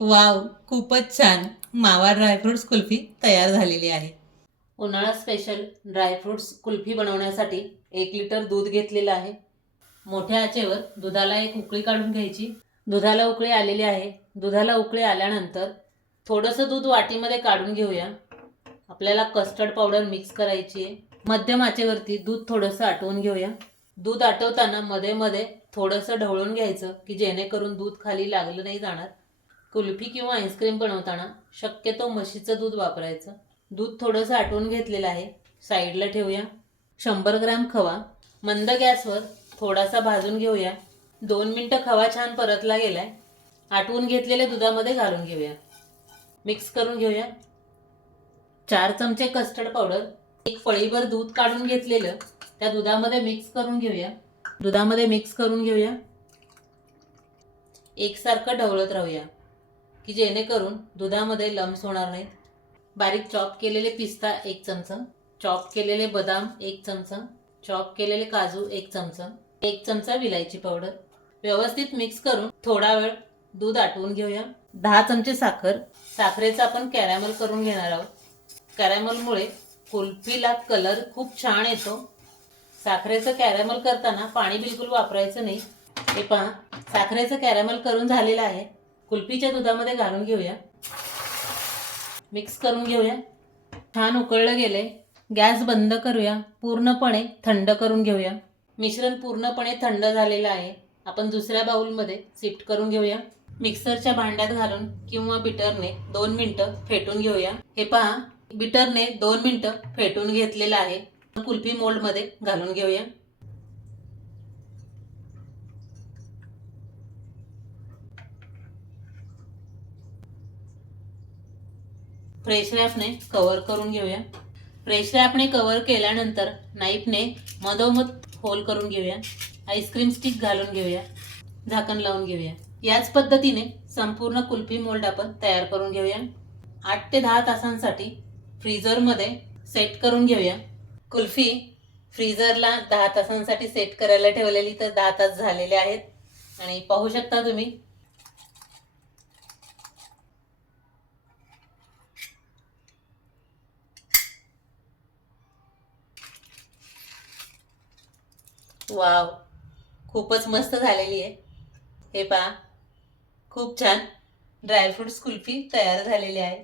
Wow, खूपच छान. मावा ड्रायफ्रुट्स कुल्फी तयार झालेली आहे. उन्हाळा स्पेशल ड्रायफ्रुट्स कुल्फी बनवण्यासाठी 1 लिटर दूध घेतलेलं आहे. मोठ्या आचेवर दुधाला एक उकळी काढून घ्यायची. दुधाला उकळी आलेली आहे. दुधाला उकळी आल्यानंतर थोडंसं दूध वाटीमध्ये काढून घेऊया. आपल्याला कस्टर्ड पावडर मिक्स करायची आहे. मध्यम आचेवरती दूध थोडंसं आटवून घेऊया. दूध आटवताना मध्ये मध्ये थोडंसं ढवळून घ्यायचं की जेणेकरून दूध खाली लागलं नाही जाणार. कुल्फी किंवा आईस्क्रीम बनवताना शक्यतो म्हशीचं दूध वापरायचं. दूध थोडंसं आटवून घेतलेलं आहे, साईडला ठेवूया. 100 ग्रॅम खवा मंद गॅसवर थोडासा भाजून घेऊया. 2 मिनटं खवा छान परतला गेलाय. आटवून घेतलेल्या दुधामध्ये घालून घेऊया. मिक्स करून घेऊया. 4 चमचे कस्टर्ड पावडर, एक फळीभर दूध काढून घेतलेलं त्या दुधामध्ये मिक्स करून घेऊया. दुधामध्ये मिक्स करून घेऊया. एकसारखं ढवळत राहूया की जेणेकरून दुधामध्ये लम्स होणार नाहीत. बारीक चॉप केलेले पिस्ता 1 चमचा, चॉप केलेले बदाम 1 चमचा, चॉप केलेले काजू 1 चमचा, 1 चमचा विलायची पावडर. व्यवस्थित मिक्स करून थोडा वेळ दूध आटवून घेऊया. 10 चमचे साखर. साखरेचा आपण कॅरॅमल करून घेणार आहोत. कॅरॅमलमुळे कुल्फीला कलर खूप छान येतो. साखरेचं कॅरॅमल करताना पाणी बिलकुल वापरायचं नाही. हे पहा, साखरेचं कॅरॅमल करून झालेलं आहे. कुल्फीच्या दुधामध्ये घालून घेऊया. मिक्स करून घेऊया. छान उकळलं गेले. गॅस बंद करूया. पूर्णपणे थंड करून घेऊया. मिश्रण पूर्णपणे थंड झालेलं आहे. आपण दुसऱ्या बाउलमध्ये शिफ्ट करून घेऊया. मिक्सरच्या भांड्यात घालून किंवा बिटरने 2 मिनिटं फेटून घेऊया. हे पहा, बिटरने 2 मिनिटं फेटून घेतलेलं आहे. कुल्फी मोल्डमध्ये घालून घेऊया. फ्रेश रॅपने कव्हर करून घेऊया. फ्रेश रॅपने कव्हर केल्यानंतर नाईफने मधोमध होल करून घेऊया. आईस्क्रीम स्टिक घालून घेऊया. झाकण लावून घेऊया. याच पद्धतीने संपूर्ण कुल्फी मोल्ड आपण तयार करून घेऊया. 8 ते 10 तासांसाठी फ्रीजरमध्ये सेट करून घेऊया. कुल्फी फ्रीजरला 10 तासांसाठी सेट करायला ठेवलेली तर 10 तास झालेले आहेत आणि पाहू शकता तुम्ही. वाव, खूपच मस्त झालेली आहे. हे पहा, खूप छान ड्रायफ्रुट्स कुल्फी तयार झालेली आहे.